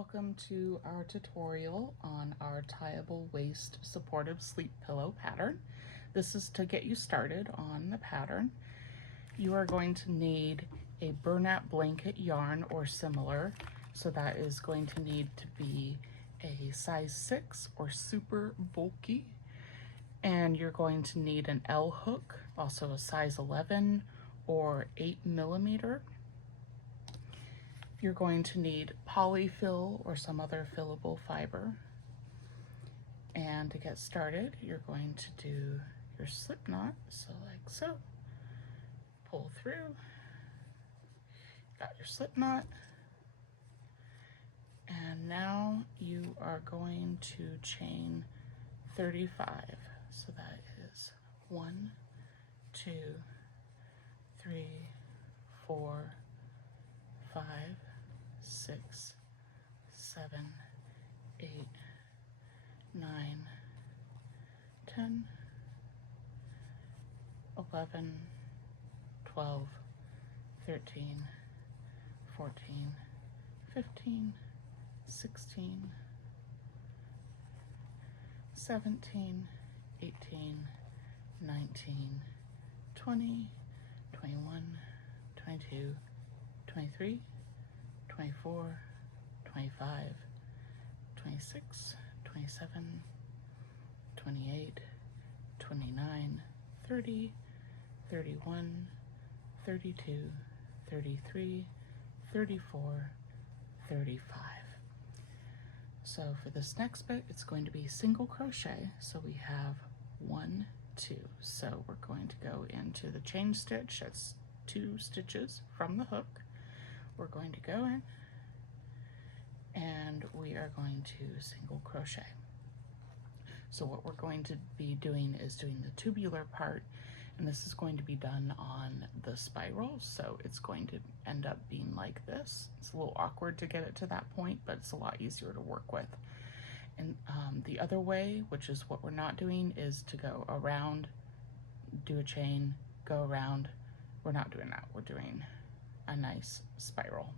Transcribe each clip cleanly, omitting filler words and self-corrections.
Welcome to our tutorial on our tieable waist supportive sleep pillow pattern. This is to get you started on the pattern. You are going to need a Bernat blanket yarn or similar, so that is going to need to be a size 6 or super bulky. And you're going to need an L hook, also a size 11 or 8mm. You're going to need polyfill or some other fillable fiber. And to get started, you're going to do your slip knot, so like so. Pull through, got your slip knot. And now you are going to chain 35. So that is 1, 2, 3, 4, 5, 6, 7, 8, 9, 10, 11, 12, 13, 14, 15, 16, 17, 18, 19, 20, 21, 22, 23, 24, 25, 26, 27, 28, 29, 30, 31, 32, 33, 34, 35. So for this next bit, it's going to be single crochet. So we have 1, 2. So we're going to go into the chain stitch. That's 2 stitches from the hook. We're going to go in and we are going to single crochet. So what we're going to be doing is doing the tubular part, and this is going to be done on the spiral, so it's going to end up being like this. It's a little awkward to get it to that point, but it's a lot easier to work with. And the other way, which is what we're not doing, is to go around, do a chain, go around. We're not doing that. We're doing a nice spiral.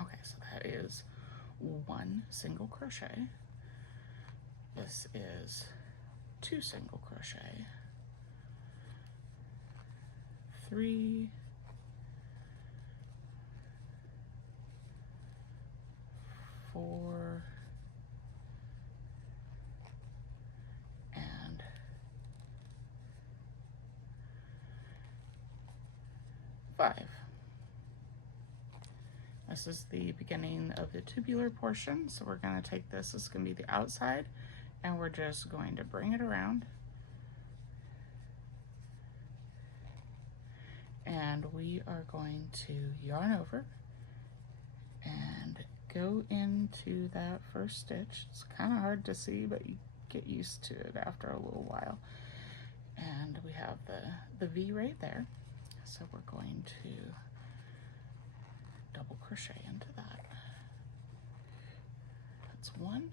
Okay, so that is 1 single crochet. This is 2 single crochet, 3, 4, and 5. This is the beginning of the tubular portion, so we're going to take this is going to be the outside, and we're just going to bring it around. And we are going to yarn over and go into that first stitch. It's kind of hard to see, but you get used to it after a little while. And we have the V right there. So we're going to double crochet into that. That's 1.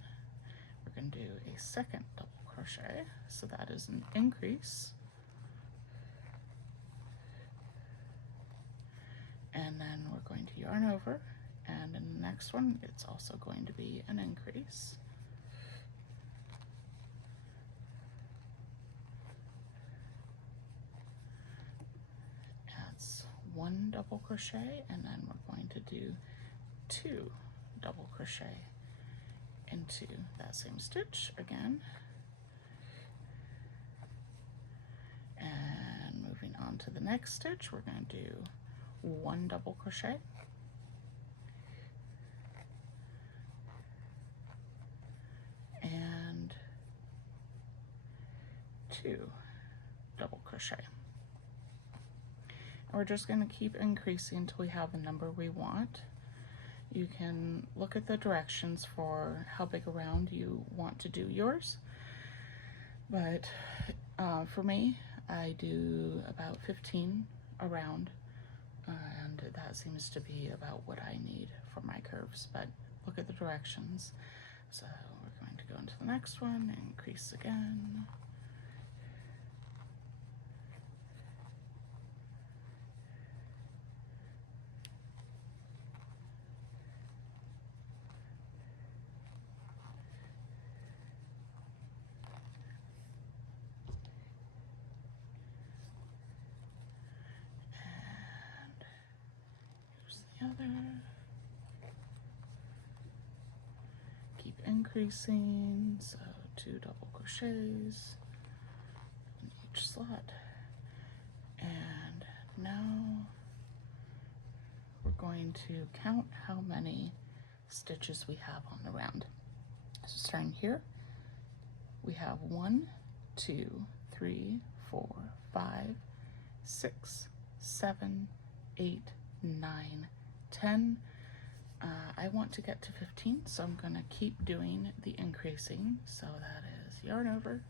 We're going to do a second double crochet, so that is an increase. And then we're going to yarn over, and in the next one it's also going to be an increase. That's 1 double crochet, and then we're going to do 2 double crochet into that same stitch again. And moving on to the next stitch, we're going to do 1 double crochet, and 2 double crochet. And we're just going to keep increasing until we have the number we want. You can look at the directions for how big around you want to do yours, but for me, I do about 15 around, and that seems to be about what I need for my curves, but look at the directions. So we're going to go into the next one, increase again. the other. Keep increasing, so 2 double crochets in each slot. And now we're going to count how many stitches we have on the round. So starting here, we have 1, 2, 3, 4, 5, 6, 7, 8, 9, 10. I want to get to 15, so I'm going to keep doing the increasing. So that is yarn over,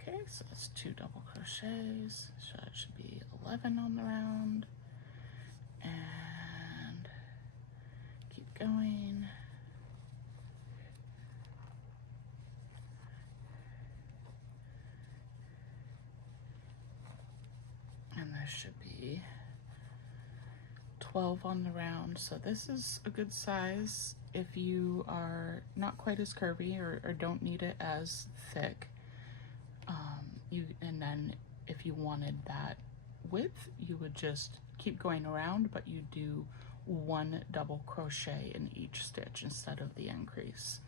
okay, so that's 2 double crochets, so it should be 11 on the round, and keep going. And there should be 12 on the round, so this is a good size if you are not quite as curvy or don't need it as thick. And then if you wanted that width, you would just keep going around, but you do 1 double crochet in each stitch instead of the increase.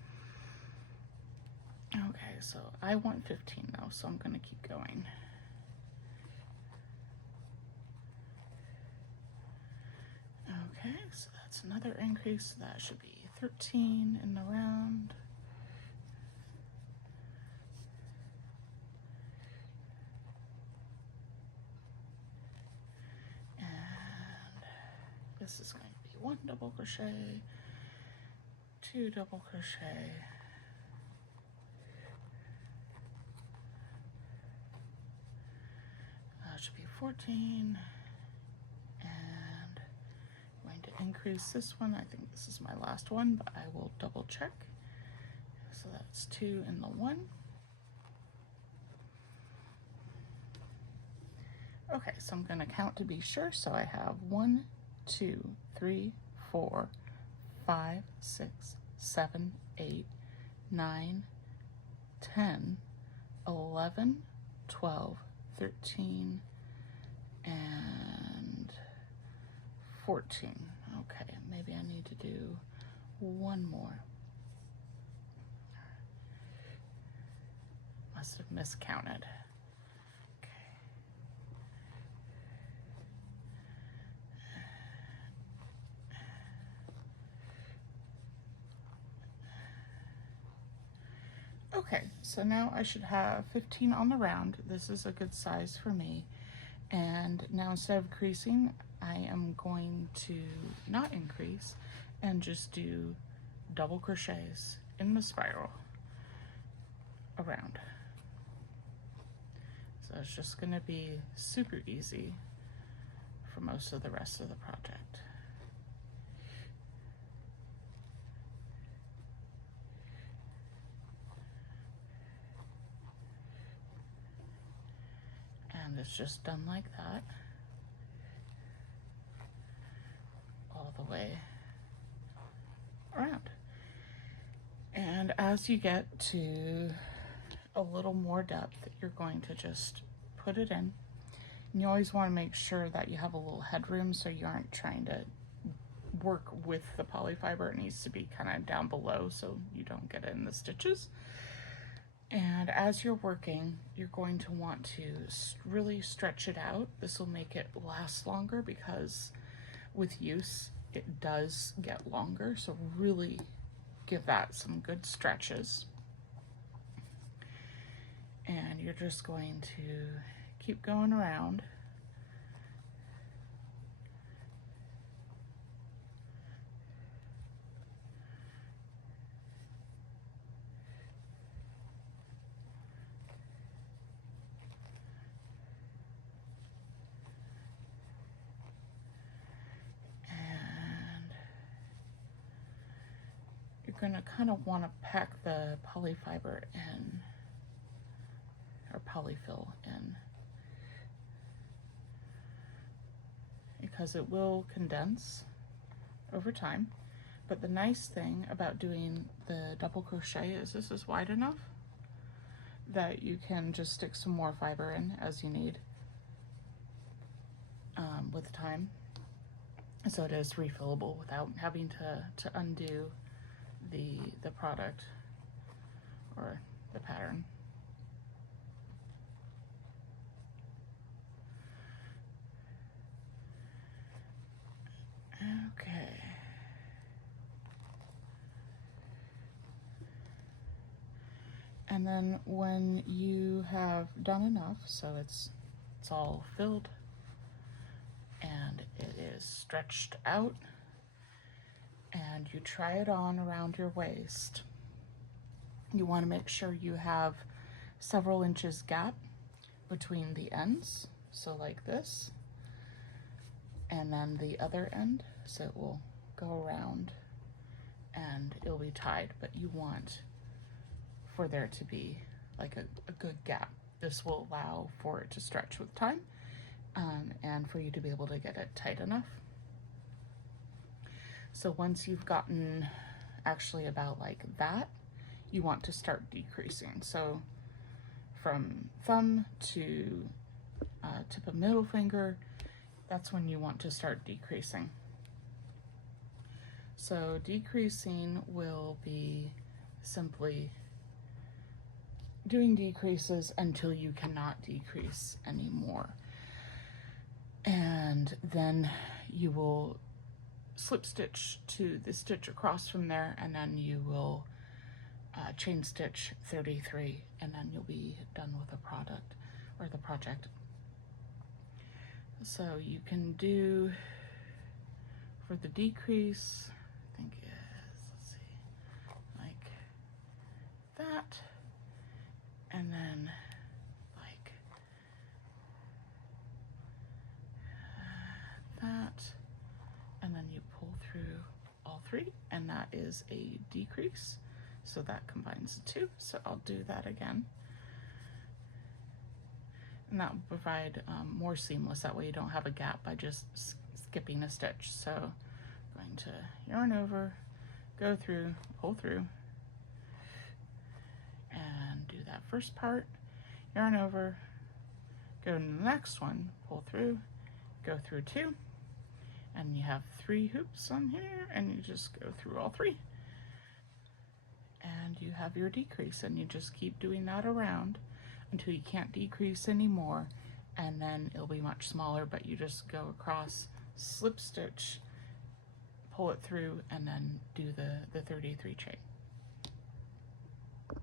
Okay, so I want 15 though, so I'm going to keep going. Okay, so that's another increase, so that should be 13 in the round. This is going to be 1 double crochet, 2 double crochet, that should be 14, and I'm going to increase this one. I think this is my last one, but I will double check. So that's 2 in the 1. Okay, so I'm going to count to be sure. So I have 1, 2, 3, 4, 5, 6, 7, 8, 9, 10, 11, 12, 13, and 14. Okay, maybe I need to do one more. Must have miscounted. Okay, so now I should have 15 on the round. This is a good size for me. And now instead of increasing, I am going to not increase and just do double crochets in the spiral around. So it's just going to be super easy for most of the rest of the project. And it's just done like that all the way around. And as you get to a little more depth, you're going to just put it in. And you always want to make sure that you have a little headroom so you aren't trying to work with the polyfiber. It needs to be kind of down below so you don't get it in the stitches. And as you're working, you're going to want to really stretch it out. This will make it last longer because with use, it does get longer. So really give that some good stretches. And you're just going to keep going around. You're going to kind of want to pack the polyfiber in, or polyfill in, because it will condense over time. But the nice thing about doing the double crochet is this is wide enough that you can just stick some more fiber in as you need with time. So it is refillable without having to undo the product or the pattern. Okay. And then when you have done enough, so it's all filled and it is stretched out, and you try it on around your waist, you want to make sure you have several inches gap between the ends, so like this, and then the other end, so it will go around and it'll be tied, but you want for there to be like a good gap. This will allow for it to stretch with time, and for you to be able to get it tight enough. So once you've gotten actually about like that, you want to start decreasing. So from thumb to tip of middle finger, that's when you want to start decreasing. So decreasing will be simply doing decreases until you cannot decrease anymore. And then you will slip stitch to the stitch across from there, and then you will chain stitch 33, and then you'll be done with the product or the project. So you can do for the decrease, I think is, let's see, like that, and then like that, and then you pull through all three, and that is a decrease. So that combines the two. So I'll do that again. And that will provide more seamless. That way you don't have a gap by just skipping a stitch. So I'm going to yarn over, go through, pull through, and do that first part, yarn over, go to the next one, pull through, go through two, and you have 3 hoops on here, and you just go through all 3. And you have your decrease, and you just keep doing that around until you can't decrease anymore, and then it'll be much smaller, but you just go across, slip stitch, pull it through, and then do the 33 chain.